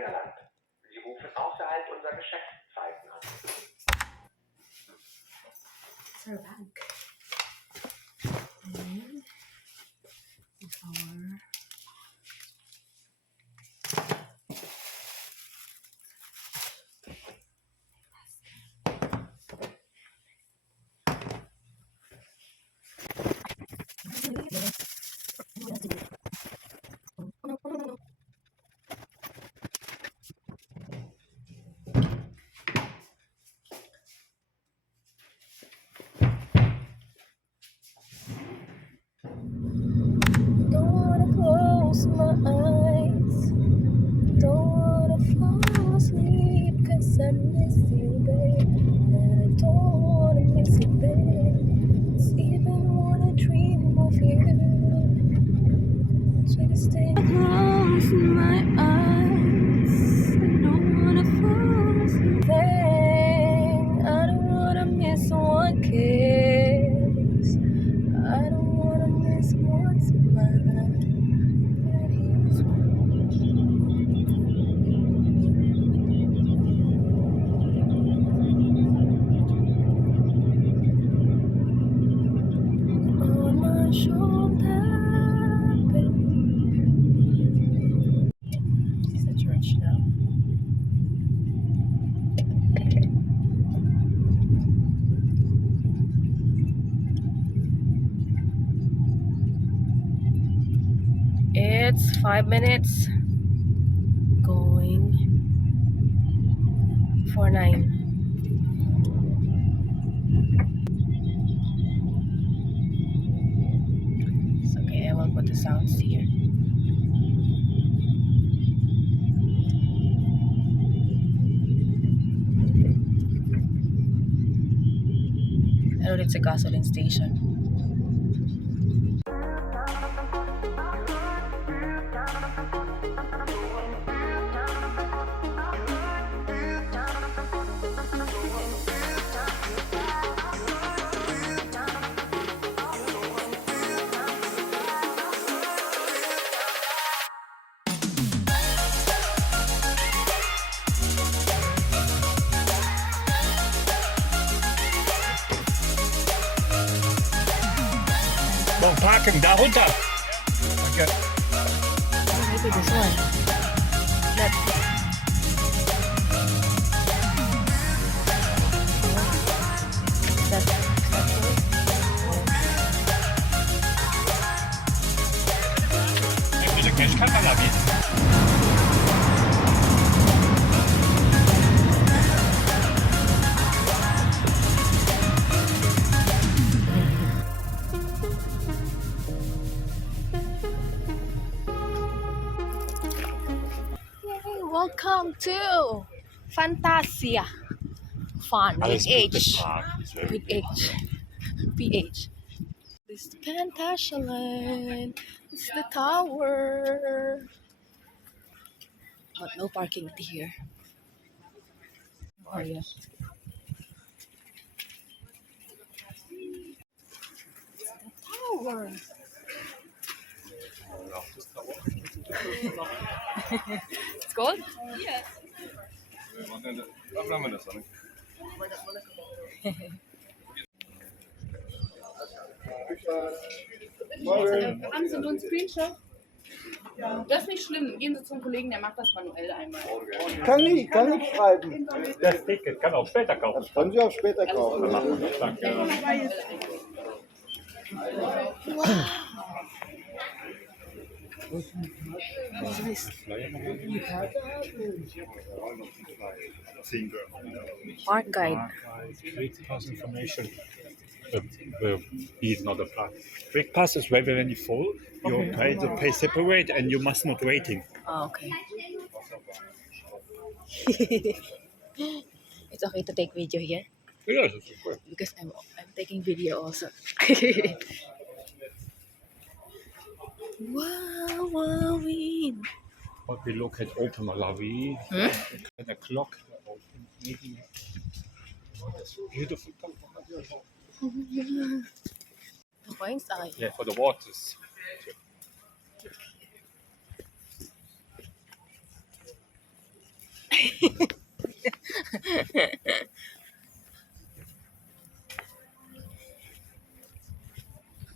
Phantasialand. Sie rufen außerhalb unserer Geschäftszeiten an. It's our bag. And our don't wanna close my eyes, don't wanna fall asleep, 'cause I miss you, babe, and I don't wanna miss you, babe. Just even wanna dream of you. Try to stay close my eyes, I don't wanna fall asleep. I don't wanna miss one kiss, I don't wanna miss one smile. On my shoulder, babe. It's the church now. It's 5 minutes going for 9. It's okay, I will put the sounds here. I know it's a gasoline station. Warum parken da runter? Danke. Maybe this one. That. Bitte Cash-Kamera Welcome to Fantasia. Fun with H. With H. PH. This is Phantasialand. It's the tower. But no parking here. Oh yeah. It's the tower. It's cold? Yes. Haben Sie nur einen Screenshot? Das ist nicht schlimm. Gehen Sie zum Kollegen, der macht das manuell einmal. Kann ich schreiben. Das Ticket kann auch später kaufen. Das können Sie auch später kaufen. Danke. Park guide. Quick pass information. He's not a flag. Quick pass is when you fall, you pay separate and you must not waiting. Oh, okay. It's okay to take video here Yes, of course. because I'm taking video also. Wow, But we look at Open Malawi. And the clock. Maybe. That's beautiful. The coins are Yeah, for the waters.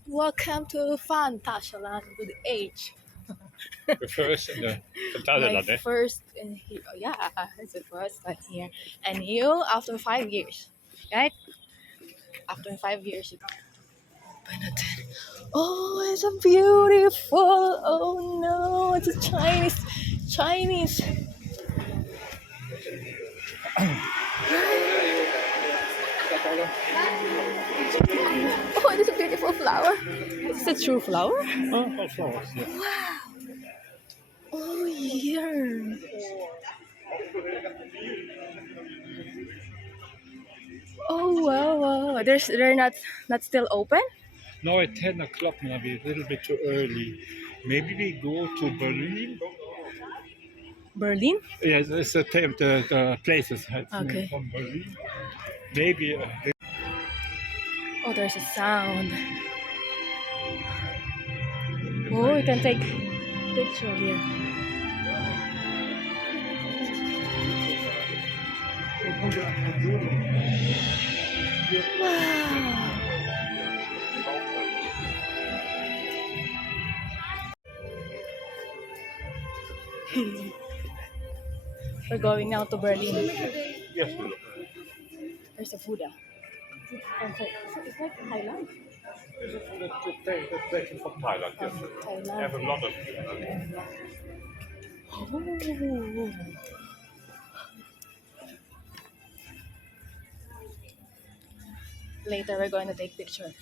Welcome to Phantasialand with age. The first in the Phantasialand, My first in here. Oh, yeah, it's the first time here. And you after 5 years, right? After 5 years, you open it. Oh, it's a beautiful. Oh no, it's a Chinese. Oh, it is a beautiful flower. Is it a true flower? Oh, flowers, yeah. Oh yeah. Oh wow. They're not still open. Now at 10 o'clock, maybe a little bit too early. Maybe we go to Berlin. Berlin. Yes, it's the places. Okay. From Berlin. Maybe. Oh, there's a sound. Oh, we can take picture here. Wow. We're going now to Berlin. Yes, we look. There's a Buddha. It's like Thailand. The place from Thailand, yes. Thailand. Have a lot of. Oh. Later we're going to take picture.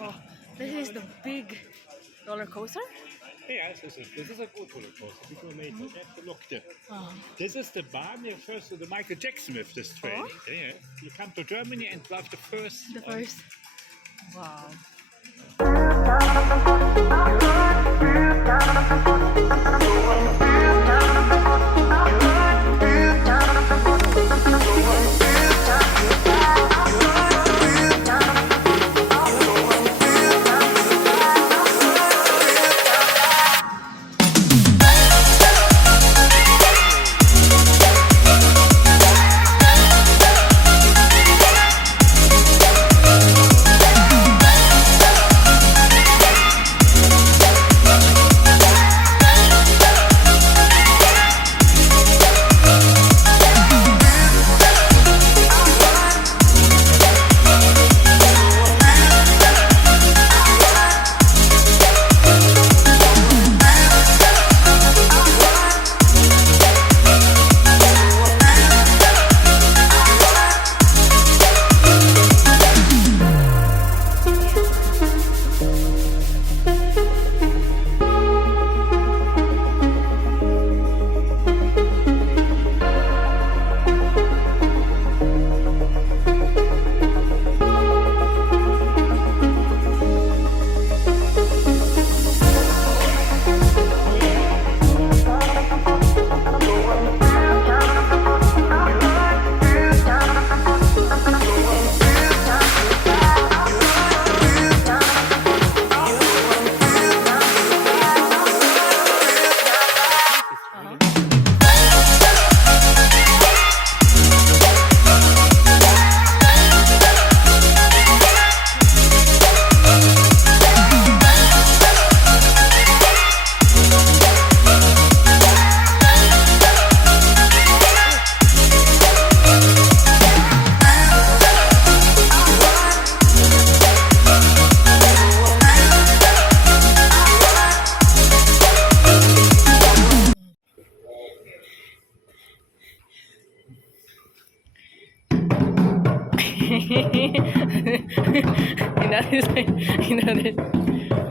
Oh, this is the big roller coaster. Yes, this is a good roller coaster. Before later, you have to look there. Oh. This is the barn here first to the Michael Jackson with this train. Oh. Yeah. You come to Germany and drive the first. The first. Wow.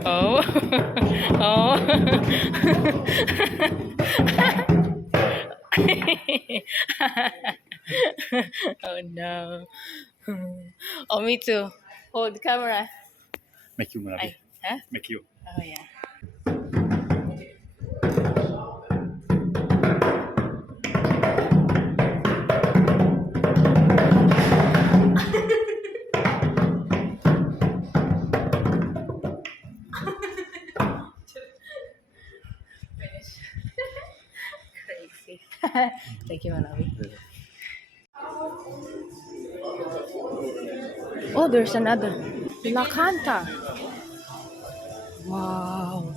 Oh, oh. Oh no. Oh, me too. Hold the camera. Make you, Marabi. Ay, huh? Make you. Oh yeah. Thank you, Malawi. Oh, there's another. La Canta. Wow.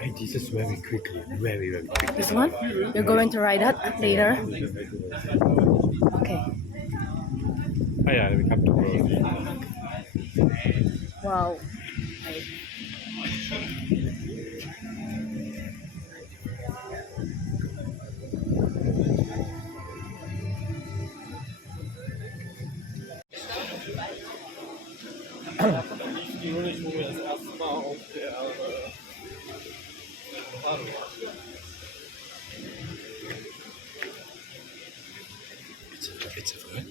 Hey, this is very quickly, very quickly. This one? You're going to ride that later? Okay. Oh yeah, we come to go. Wow. It's a wreck.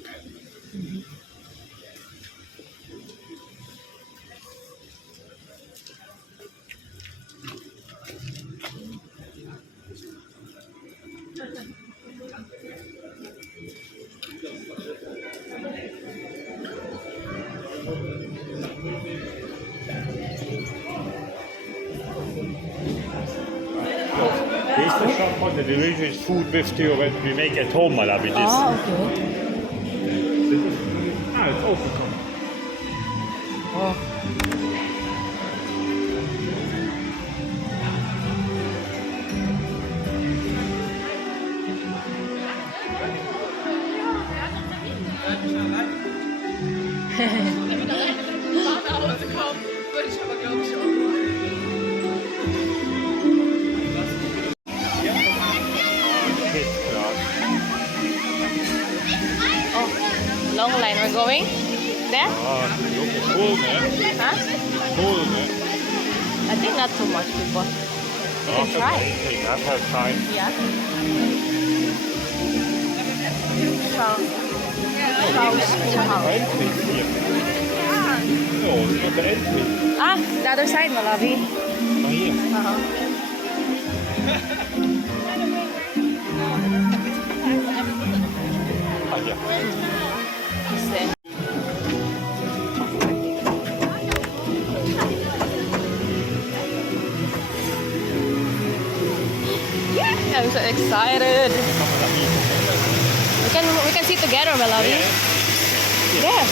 This is the shop for the delicious food with you when we make at home, Malawi. This. Oh, okay. It's open. Oh. Würde ich aber glaube ich auch. Long line. We're going there? Cool, man. Huh? Cool, man. I think not too much people. We can try. That's have time. Yeah. Ciao. Entry here. No, it's not the entry. Ah, the other side, Malawi. Oh, here. Ah, yeah. There. I'm so excited. We can sit together, Malawi. There.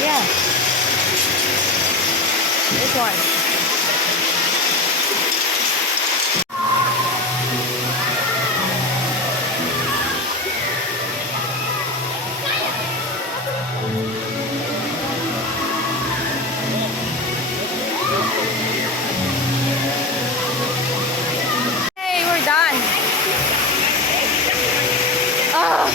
Yeah. This one. Hey, we're done. Oh,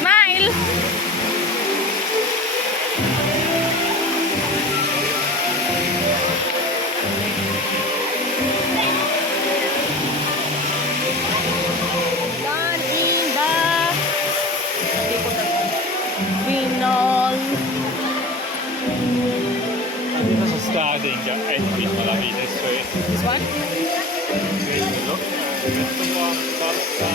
Smile. Done in the final. This is starting the entry, Malawi, this way. This one? Look. Restaurant, pasta,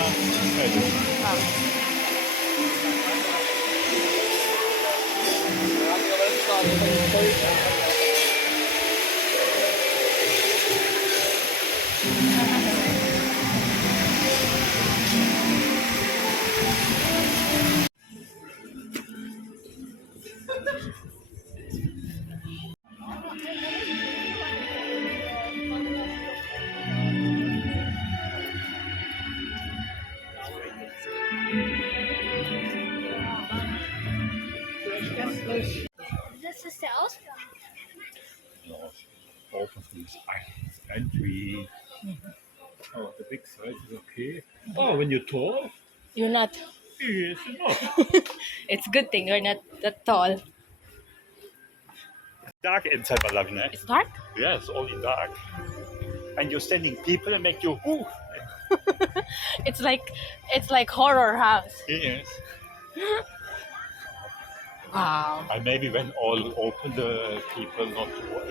Das ist der Ausgang. Open this entry. Oh, the big size is okay. Oh, when you're tall? You're not. Yes, enough. It's a good thing you're not that tall. Dark inside Madlang, eh? It's dark? Yes, only dark. and you're standing people and make you ooh. It's like horror house. Yes. Wow. And maybe when all open, the people not to work.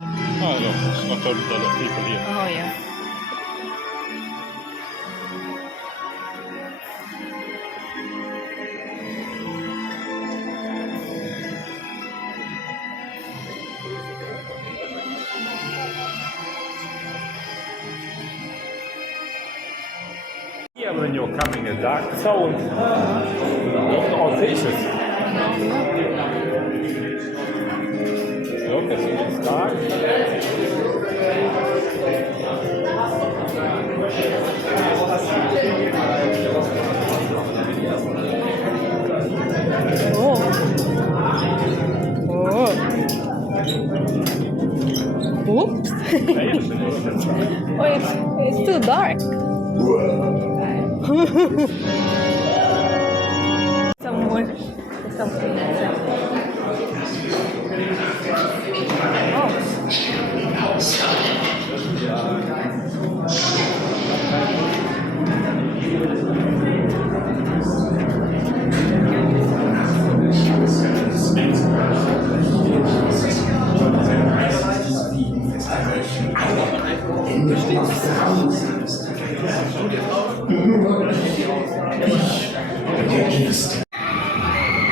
Oh no, it's not a lot of people here. Oh yeah. Yeah, when you're coming in dark zone, all faces. Look, it's dark. Oh. Oh. Oops. Oh, it's too dark. Someone. There's something inside.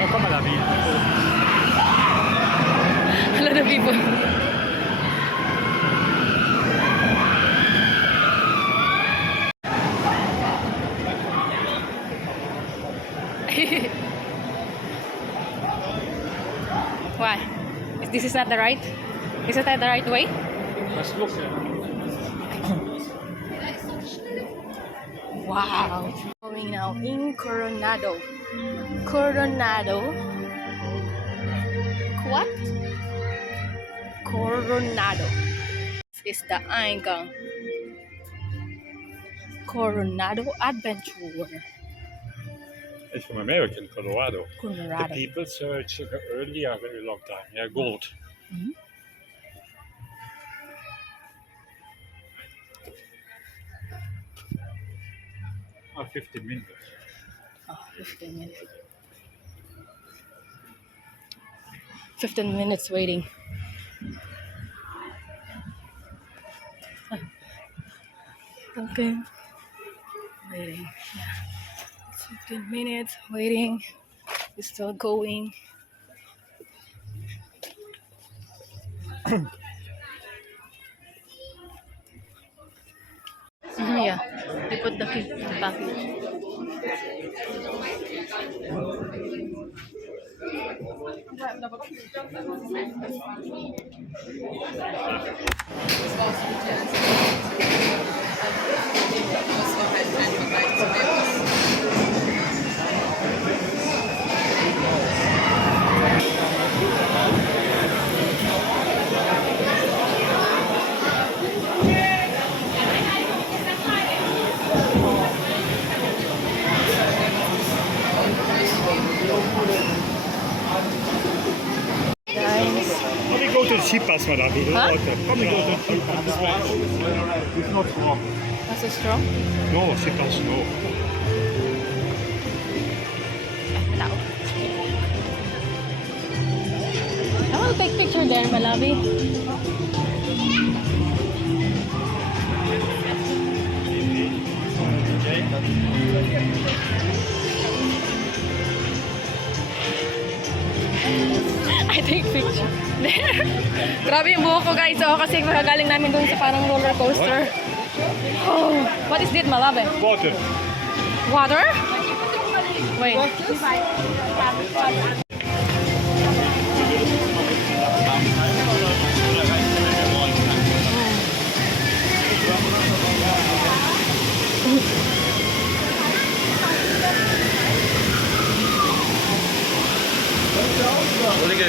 Oh, come on, A lot of people. Why? This is not the right? Is it not the right way? Let's look. Wow. Going now in Coronado. Coronado. What? Coronado. This is the Eingang. Coronado Adventure. It's from American Colorado. The Colorado. people searched earlier, very long time. Yeah, gold. Mhm. Oh, 15 minutes. Oh, 15 minutes. 15 minutes waiting. Okay. Waiting. Yeah. 15 minutes waiting. It's still going. Yeah. They put the key in the package. Let me go to the cheapest, madam. Huh? Let me go to the cheapest. It's not wrong. That's a straw? No, cheapest, no. No. I want to take picture there, Malawi. I take picture. There. Grabe yung buhok ko, guys. So, kasi magagaling namin dun sa parang roller coaster. Oh, what is this, Malawi? Water. Water? Wait.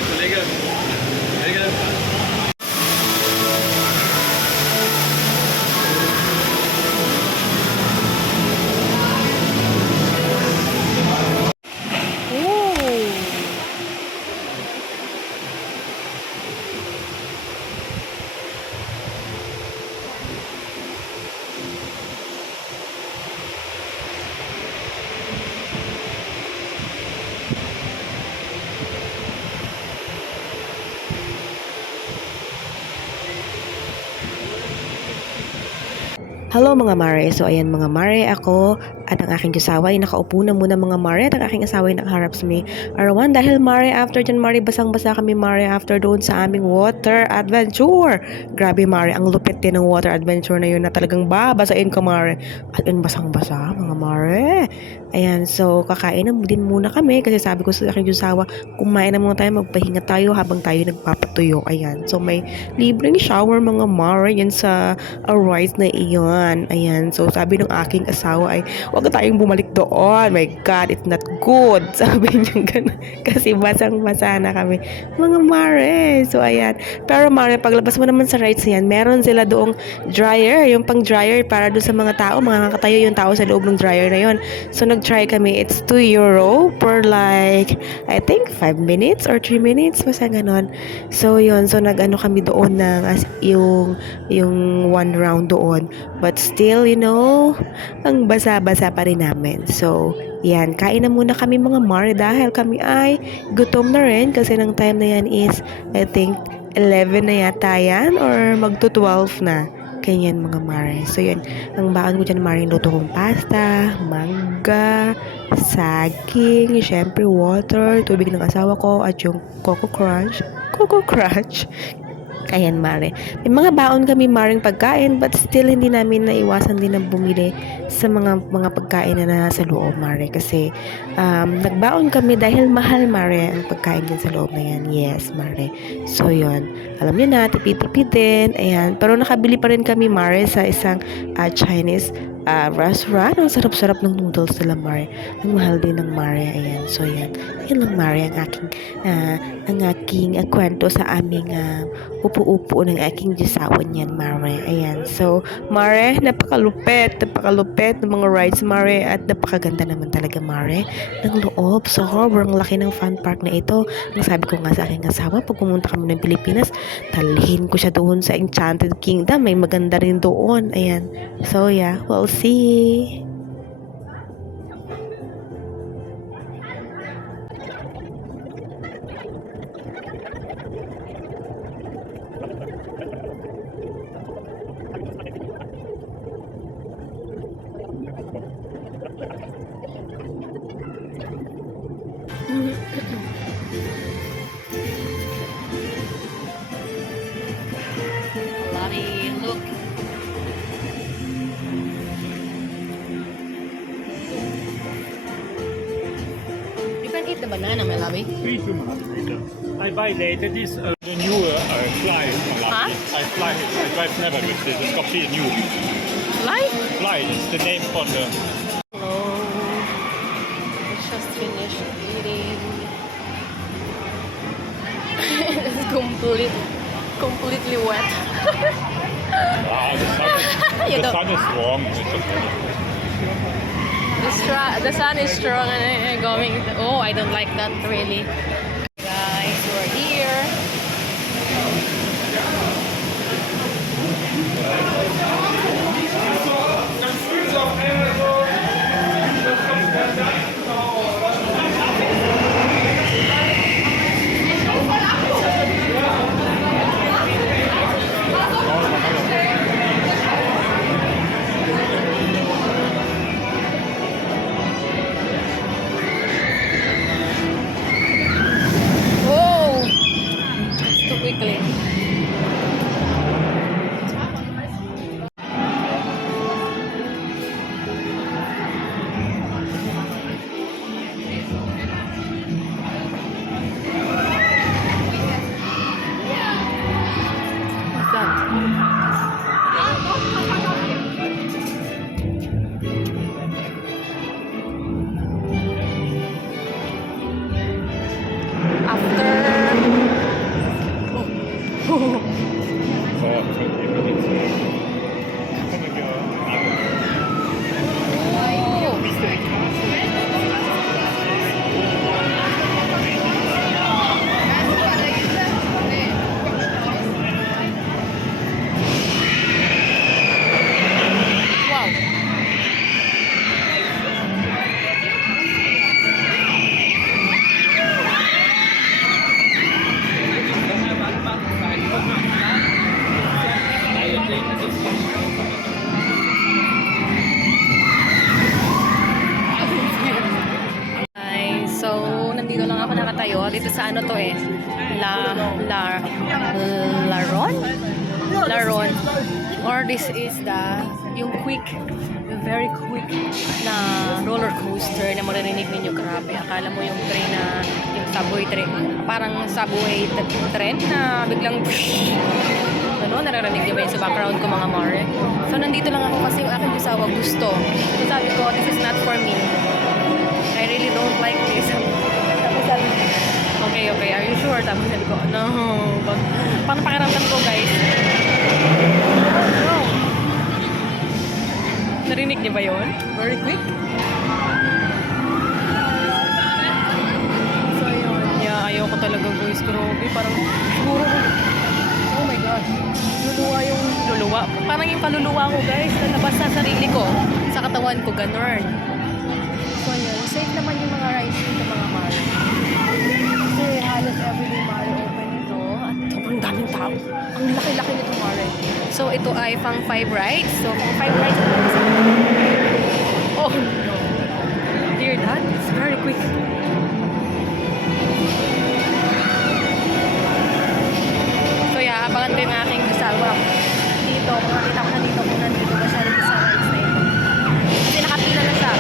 Kollege. Hello mga mare. So ayan mga mare, ako at ang aking asawa ay nakaupo na muna mga mare at ang aking asawa ay nakaharap sa may arawan dahil mare after dyan mare basang-basa kami mare after doon sa aming water adventure. Grabe mare, ang lupit din ng water adventure na yun na talagang babasain ka mare. At yun basang-basa mga mare. Ayan, so kakain na din muna kami kasi sabi ko sa aking asawa, kumain na muna tayo, magpahinga tayo habang tayo nagpapatuyo. Ayan, so may libreng shower mga mare yan sa rice na iyon. Ayan, so sabi ng aking asawa ay huwag na tayong bumalik doon. My God, it's not good. Sabi niya gano'n. Kasi basang-basa na kami. Mga mare. So ayan. Pero mare, paglabas mo naman sa rides yan, meron sila doong dryer. Yung pang dryer para doon sa mga tao. Mga nakatayo yung tao sa loob ng dryer na yon. So nag-try kami. It's 2 euro for like, I think 5 minutes or 3 minutes. Basta ganon. So yun. So nag-ano kami doon ng yung one round doon. But still, you know, ang basa-basa pa rin namin. So, yan. Kain na muna kami mga mare dahil kami ay gutom na rin kasi ng time na yan is, I think, 11 na yata yan or magto-12 na. Ganyan mga mare. So, yun. Ang baon ko dyan mare, luto kong pasta, mangga, saging, syempre water, tubig ng asawa ko, at yung Coco Crunch. Coco Crunch. Ayan mare. May mga baon kami maring pagkain but still hindi namin naiwasan din na bumili sa mga pagkain na nasa loob mare kasi nagbaon kami dahil mahal mare ang pagkain din sa loob na yan. Yes mare. So yon. Alam niyo na, tipid-tipid din. Ayan. Pero nakabili pa rin kami mare sa isang Chinese restaurant. Ang sarap-sarap ng noodles nila mare. Ang mahal din ng mare. Ayan. So yan. Yan lang mare ang aking kwento sa aming upo-upo ng aking jisawan yan, mare. Ayan. So, mare, napakalupet ng mga rides, mare, at napakaganda naman talaga, mare, ng loob. So, sobrang laki ng fun park na ito. Ang sabi ko nga sa aking asawa, pag pumunta kami ng Pilipinas, talhin ko siya doon sa Enchanted Kingdom. May maganda rin doon. Ayan. So, yeah, we'll see. Lottie, look. You can eat the banana, my lovey. Free human later. I buy later this the new fly. Huh? I drive never with this. It's complete new. Like? Fly is the name for the. Hello. We just finished eating. It's completely wet. The sun is warm. It's okay. The sun is strong and going. Oh, I don't like that really. Guys, we're here. sa ano to eh. Laron? Laron. Or this is yung very quick na roller coaster na maririnig ninyo. Grabe. Akala mo yung train na, yung subway train. Parang subway train na biglang naririnig nyo ba yun sa background ko mga mare? So, nandito lang ako kasi yung aking asawa gusto. So, sabi ko, this is not for me. I really don't like this. Tapos sabi ko, okay, are you sure? Tapos sabi ko, no. Paano pakiramdam ko, guys? No. Narinig niyo ba yun? Very quick? So, yun. Yeah, ayoko talaga, guys. Grabe, parang siguro, oh my gosh. Luluwa. Parang yung kaluluwa ko, guys, nalabas sa sarili ko, sa katawan ko, ganun. So, yun. Safe naman yung mga rides dito, mga mare. Kasi halos everyday mare open ito. At sobrang daming tao. Ang laki-laki nito, mare. So, ito ay pang 5 rides. So, pang 5 rides. Oh, no. Dear that, it's very quick. So, yeah, abangan ko yung aking asawa. Dito, makakita ko na dito kung nandito ba siya rin sa rides na ito. Kasi nakapila na siya.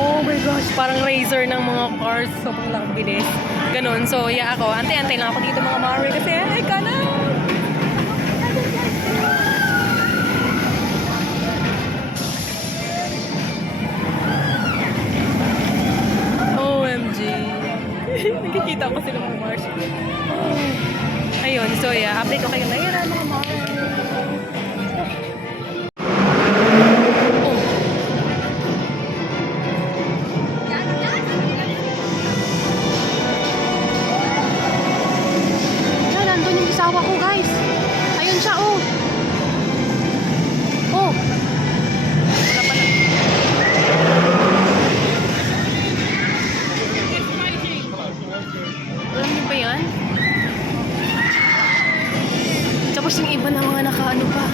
Oh my gosh, parang racer ng mga cars. Sobrang lang bilis. Ganun. So, yeah, ako. Antay-antay lang ako dito mga mare kasi, ay ka na! OMG. Nakikita ko sila mga Mars. Oh. Ayun, so yeah, update ko kayo later mga Mars. Asawa ko, guys. Ayun siya, oh. Oh. Wala pala. Alam niyo ba yan? Tapos yung iba na mga nakaano pa.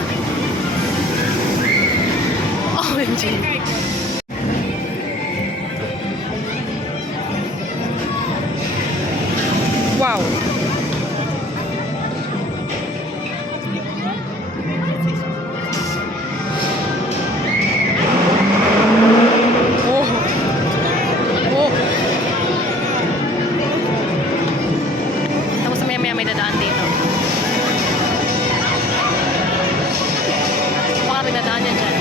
OMG. Wow. May dadaan dito. Baka may dadaan yan dyan.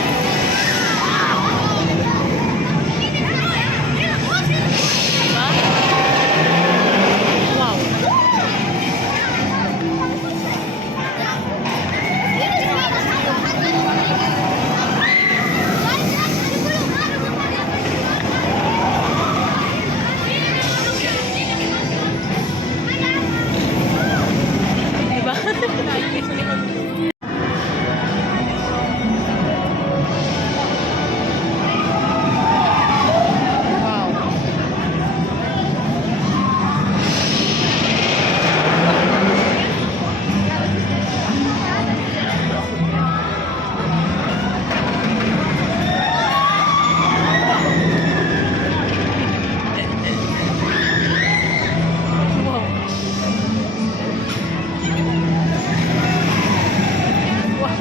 Diba? Wow.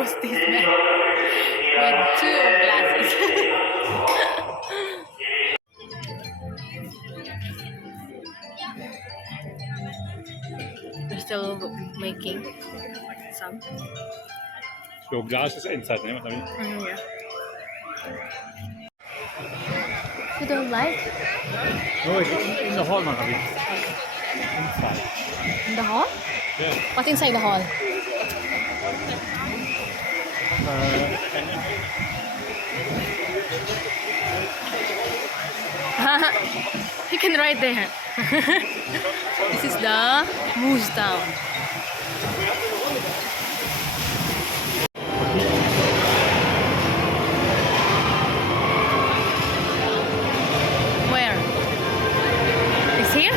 Who's this man? With 2 glasses. They're still making some. So glasses inside, ne? Yeah. You don't like? No, it's in the hall, Malawi. Inside. In the hall? Yeah. What's inside the hall? You can ride there. This is the Moose Town. Where? It's here?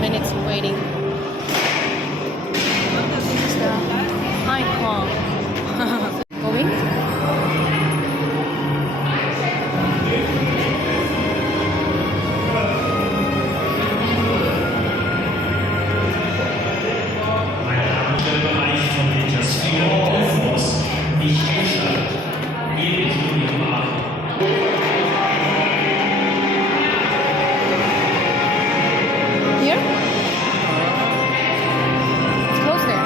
Minutes waiting. This is the High Kong. Going? Bereich von Peters 4 Aufwurst nicht einschaltet. Jede Kilometer Acht. Here? It's close there.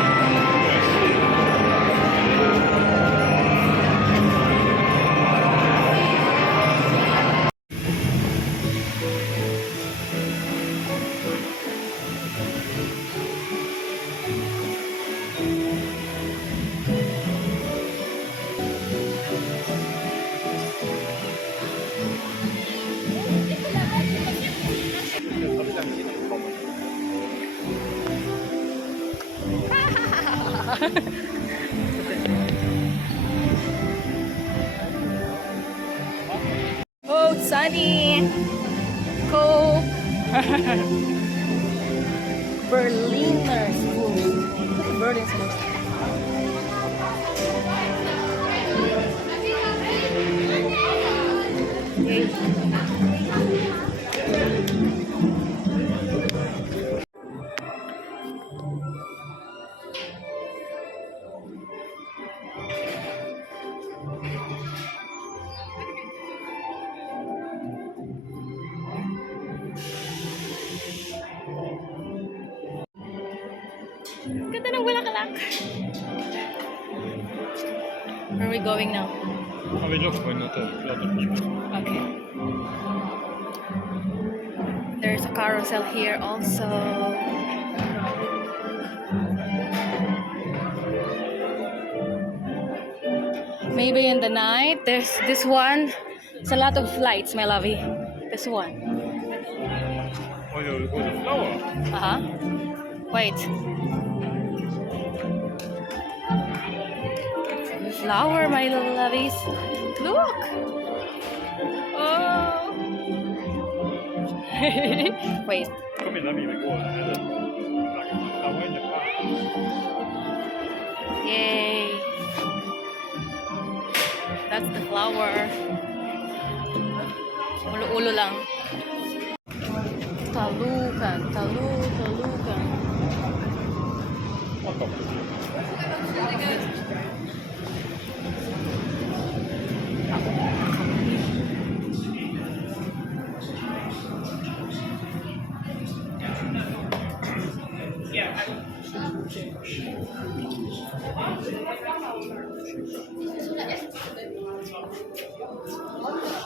Oh, it's sunny. Cold. Berliner school. Look at Berlin school. Ganda ng bulaklak. Where are we going now? Oh, we look for another lot of people. Okay. There's a carousel here also. Maybe in the night. There's this one. It's a lot of lights, my lovey. This one. Oh, the flower. Uh-huh. Wait. Flower, my lovies. Look. Oh. Wait. Come in, let me go. Flower in the park. Yay. That's the flower. Ulo-ulo lang. Talukan, talukan.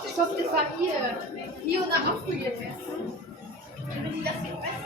Ich glaube, das war hier und da auch früher. Wenn die das jetzt weiß.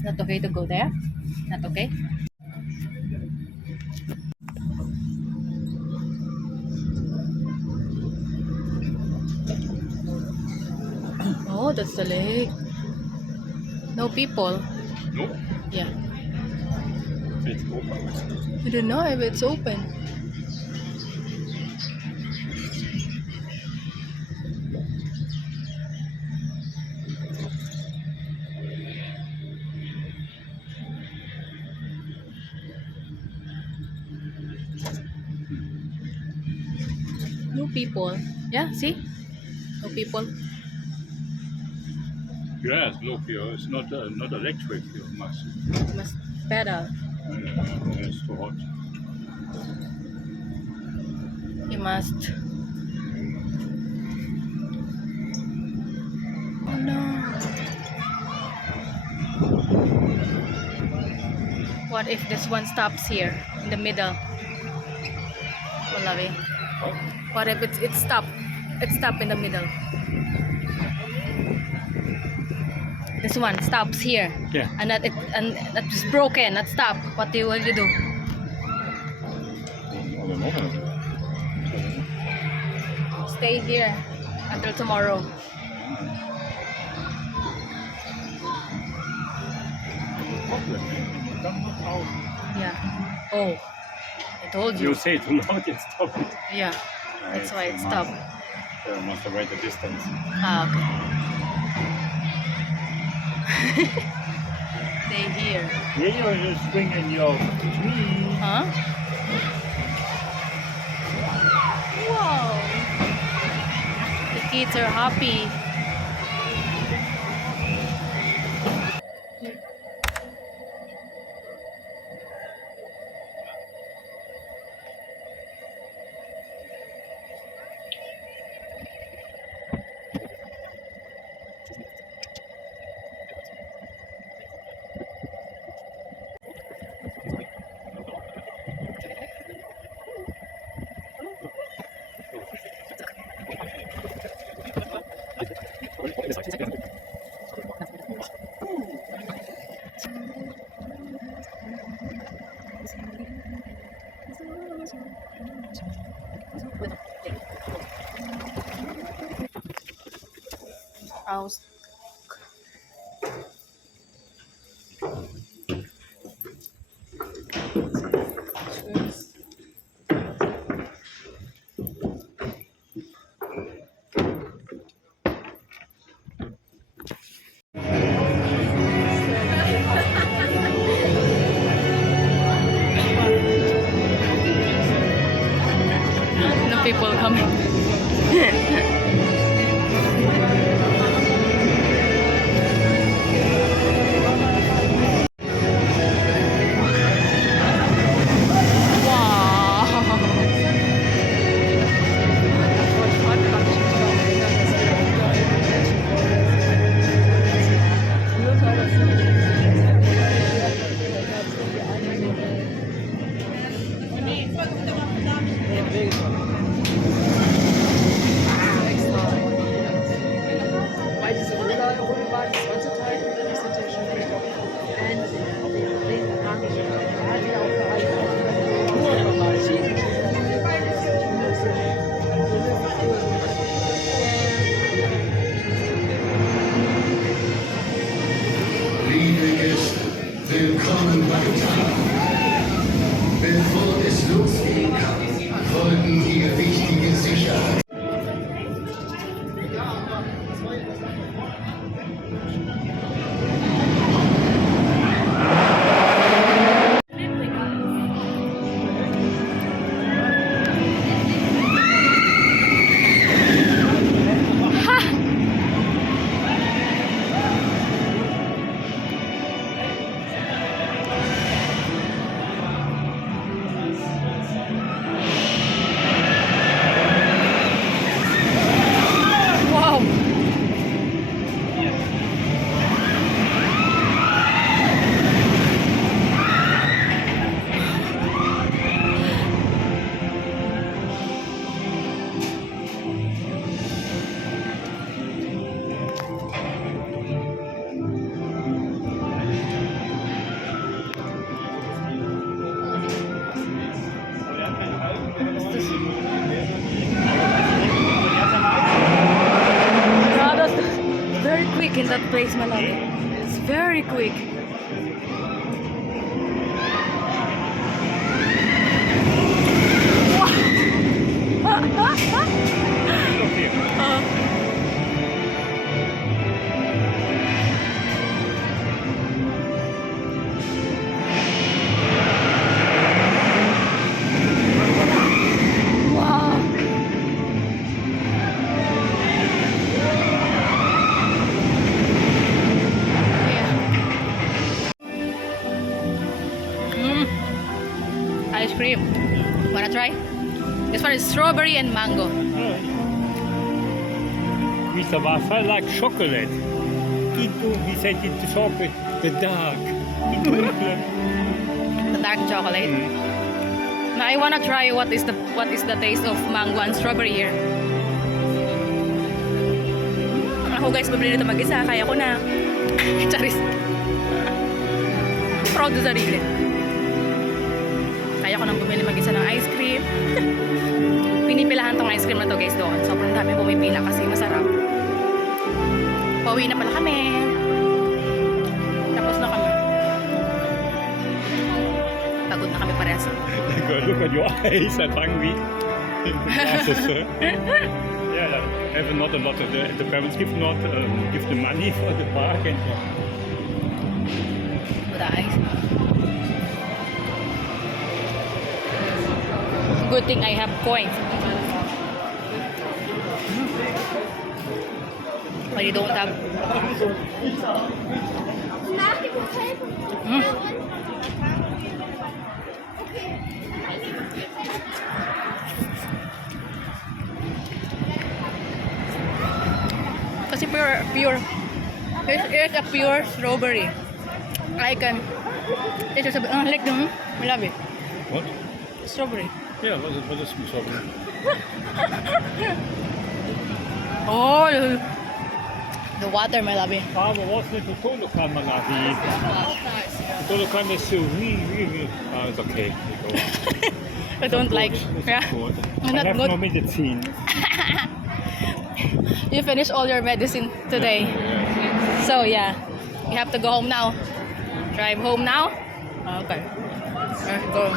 It's not okay to go there? Not okay? Oh, that's the lake. No people. No, Yeah. it's open. I don't know if it's open. No people. Yeah, see? No people. Yes, look here, it's not electric. You must. You must pedal. It's too hot. You must. Oh no. What if this one stops here in the middle? Malawi. What if it's stopped? It's stopped in the middle. This one stops here. Yeah. And that's broken. That stop. What will you do? I don't know. Stay here until tomorrow. Problem. You come out. Yeah. Oh, I told you. You say too loud, it stopped. Yeah. That's why it stopped. There must have wait a distance. Ah, okay. Stay here. Yeah, you're just swinging your tree. Huh? Wow. The kids are happy. House. No people coming. Liebe Gäste, willkommen weiter. Bevor es losgehen kann, folgen hier place, my love. It's very quick. Ice cream. Wanna try? This one is strawberry and mango. Mr. Wasser like chocolate. We said it's chocolate, the dark. The dark chocolate. Now I wanna try what is the taste of mango and strawberry here. Ako guys, bumili nito mag-isa. Kaya ko na. Charis. Proud sa sarili. Kaya ko nang bumili mag-isa ng ice cream. Pinipilahan tong ice cream na to guys doon. Sobrang dami pumipila kasi masarap. Pauwi na pala kami. Tapos na kami. Pagod na kami parehas. Look at your eyes, I'm hungry. Yeah, have not a lot of the parents give the money for the park and With the ice. Good thing I have coins. But you don't have. Kasi pure. Here's a pure strawberry. I can. It's just like them. I love it. what? Strawberry. Yeah, what is strawberry? Oh, the water, my love. Aber was mit der Fotokamera wie? Die Fotokamera ist so wie. It's okay. I don't like. Yeah. I Not have good. no medicine. You finish all your medicine today. Yeah. So yeah, you have to go home now. Drive home now. Okay. Let's go.